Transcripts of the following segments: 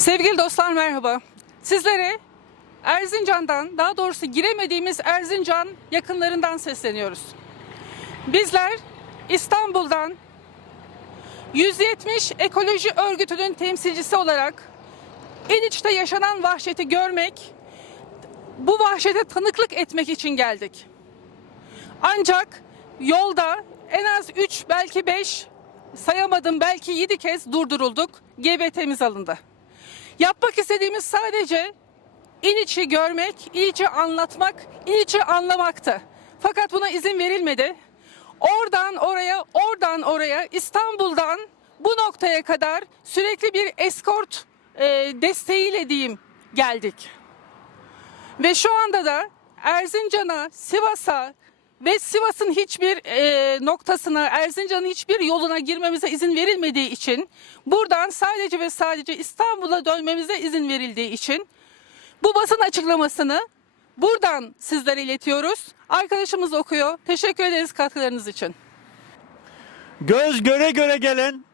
Sevgili dostlar merhaba. Sizlere Erzincan'dan, daha doğrusu giremediğimiz Erzincan yakınlarından sesleniyoruz. Bizler İstanbul'dan 170 ekoloji örgütünün temsilcisi olarak İliç'te yaşanan vahşeti görmek, bu vahşete tanıklık etmek için geldik. Ancak yolda en az 3 belki 5 sayamadım belki 7 kez durdurulduk. GBT'miz alındı. Yapmak istediğimiz sadece İliç'i görmek, İliç'i anlatmak, İliç'i anlamaktı. Fakat buna izin verilmedi. Oradan oraya, oradan oraya, İstanbul'dan bu noktaya kadar sürekli bir eskort e, desteğiyle diyeyim geldik. Ve şu anda da Erzincan'a, Sivas'a ve Sivas'ın hiçbir e, noktasına, Erzincan'ın hiçbir yoluna girmemize izin verilmediği için, buradan sadece ve sadece İstanbul'a dönmemize izin verildiği için bu basın açıklamasını buradan sizlere iletiyoruz. Arkadaşımız okuyor. Teşekkür ederiz katkılarınız için. Göz göre göre gelen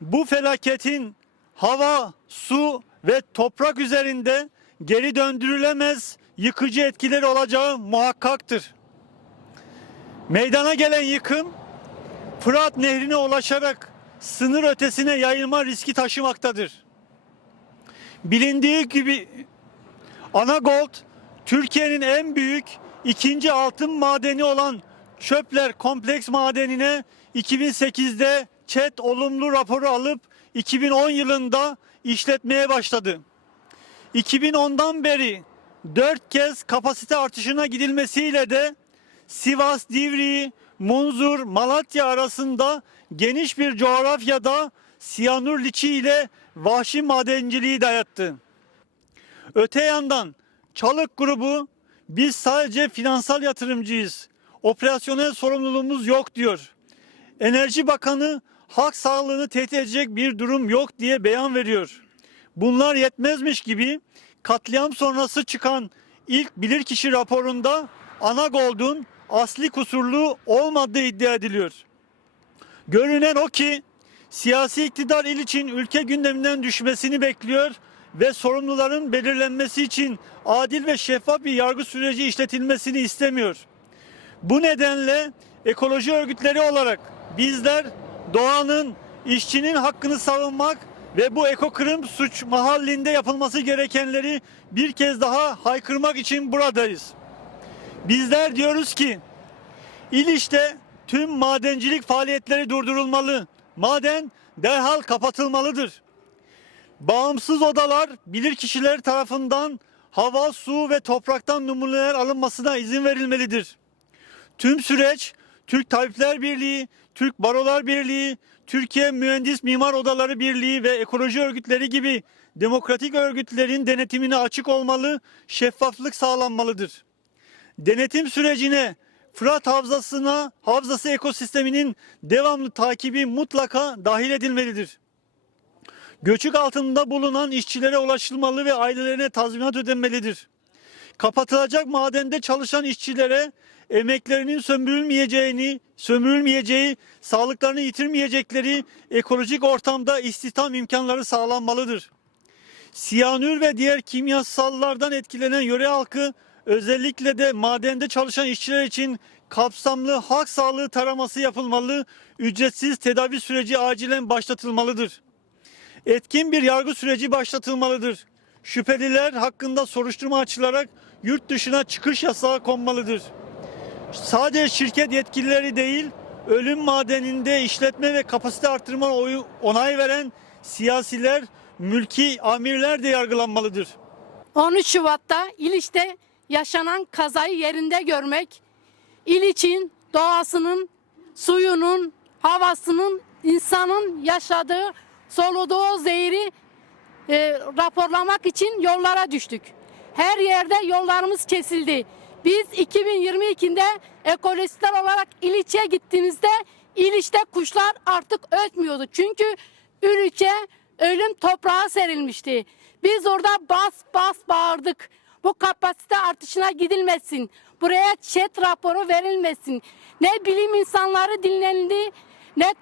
bu felaketin hava, su ve toprak üzerinde geri döndürülemez yıkıcı etkileri olacağı muhakkaktır. Meydana gelen yıkım Fırat Nehri'ne ulaşarak sınır ötesine yayılma riski taşımaktadır. Bilindiği gibi Anagold Türkiye'nin en büyük ikinci altın madeni olan Çöpler Kompleks Madeni'ne 2008'de ÇED olumlu raporu alıp 2010 yılında işletmeye başladı. 2010'dan beri 4 kez kapasite artışına gidilmesiyle de Sivas, Divriği, Munzur, Malatya arasında geniş bir coğrafyada siyanür liçi ile vahşi madenciliği dayattı. Öte yandan Çalık grubu biz sadece finansal yatırımcıyız. Operasyonel sorumluluğumuz yok diyor. Enerji Bakanı halk sağlığını tehdit edecek bir durum yok diye beyan veriyor. Bunlar yetmezmiş gibi katliam sonrası çıkan ilk bilirkişi raporunda Anagold'un asli kusurlu olmadığı iddia ediliyor. Görünen o ki siyasi iktidar il için ülke gündeminden düşmesini bekliyor ve sorumluların belirlenmesi için adil ve şeffaf bir yargı süreci işletilmesini istemiyor. Bu nedenle ekoloji örgütleri olarak bizler doğanın, işçinin hakkını savunmak ve bu ekokırım suç mahallinde yapılması gerekenleri bir kez daha haykırmak için buradayız. Bizler diyoruz ki İliç'te tüm madencilik faaliyetleri durdurulmalı. Maden derhal kapatılmalıdır. Bağımsız odalar bilirkişiler tarafından hava, su ve topraktan numuneler alınmasına izin verilmelidir. Tüm süreç Türk Tabipler Birliği, Türk Barolar Birliği, Türkiye Mühendis Mimar Odaları Birliği ve ekoloji örgütleri gibi demokratik örgütlerin denetimine açık olmalı, şeffaflık sağlanmalıdır. Denetim sürecine Fırat Havzası'na, havzası ekosisteminin devamlı takibi mutlaka dahil edilmelidir. Göçük altında bulunan işçilere ulaşılmalı ve ailelerine tazminat ödenmelidir. Kapatılacak madende çalışan işçilere emeklerinin sömürülmeyeceğini, sömürülmeyeceği, sağlıklarını yitirmeyecekleri ekolojik ortamda istihdam imkanları sağlanmalıdır. Siyanür ve diğer kimyasallardan etkilenen yöre halkı özellikle de madende çalışan işçiler için kapsamlı halk sağlığı taraması yapılmalı, ücretsiz tedavi süreci acilen başlatılmalıdır. Etkin bir yargı süreci başlatılmalıdır. Şüpheliler hakkında soruşturma açılarak yurt dışına çıkış yasağı konmalıdır. Sadece şirket yetkilileri değil, ölüm madeninde işletme ve kapasite artırma oyu onay veren siyasiler, mülki amirler de yargılanmalıdır. 13 Şubat'ta İliç'te yaşanan kazayı yerinde görmek, İliç'in doğasının, suyunun, havasının, insanın yaşadığı, soluduğu zehri e, raporlamak için yollara düştük. Her yerde yollarımız kesildi. Biz 2022'de ekolojistler olarak İliç'e gittiğimizde İliç'te kuşlar artık ötmüyordu. Çünkü İliç'e ölüm toprağa serilmişti. Biz orada bas bas bağırdık. Bu kapasite artışına gidilmesin. Buraya çet raporu verilmesin. Ne bilim insanları dinlendi, ne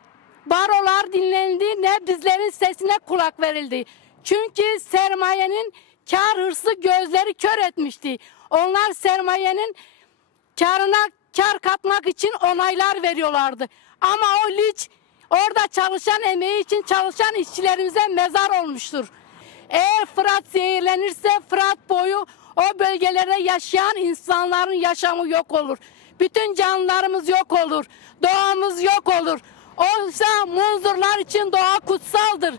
barolar dinlendi, ne bizlerin sesine kulak verildi. Çünkü sermayenin kar hırsı gözleri kör etmişti. Onlar sermayenin karına kar katmak için onaylar veriyorlardı. Ama o liç orada çalışan emeği için çalışan işçilerimize mezar olmuştur. Eğer Fırat zehirlenirse Fırat boyu o bölgelerde yaşayan insanların yaşamı yok olur. Bütün canlılarımız yok olur. Doğamız yok olur. Oysa Munzurlar için doğa kutsaldır.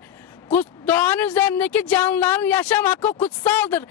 Kut- Doğanın üzerindeki canlıların yaşam hakkı kutsaldır.